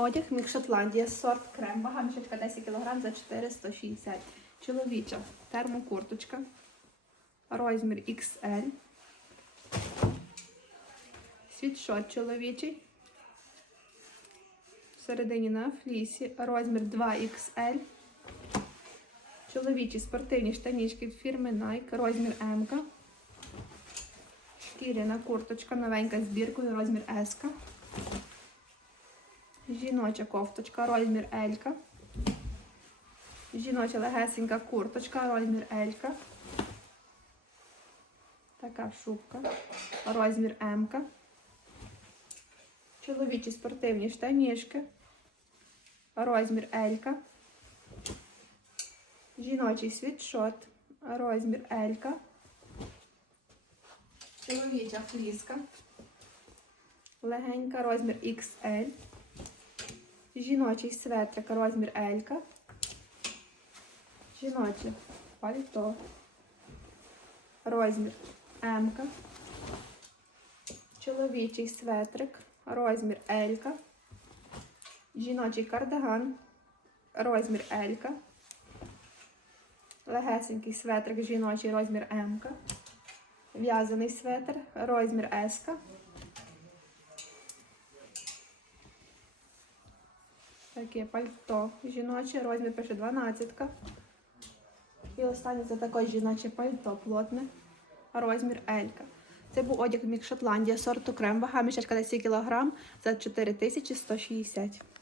Одяг мік Шотландія, сорт крем, вага 10 кг за 460. Чоловіча термокурточка, розмір XL. Світшот чоловічий. Всередині на флісі, розмір 2XL. Чоловічі спортивні штанішки від фірми Nike, розмір М. Шкіряна курточка, новенька з біркою, розмір S. Жіноча кофточка, розмір L. Жіноча легесенька курточка, розмір L. Така шубка, розмір М. Чоловічі спортивні штанішки, розмір L. Жіночий світшот, розмір L. Чоловіча фліска, легенька, розмір XL. Жіночий светрик, розмір L. Жіноче пальто, розмір М. Чоловічий светрик, розмір L. Жіночий кардиган, розмір L. Легесенький светрик, жіночий розмір М. В'язаний светр, розмір S. Таке пальто жіноче, розмір пише 12. І останнє це також жіноче пальто плотне, розмір Елька. Це був одяг мік Шотландія, сорту крем, вага мішечка 10 кг за 4160.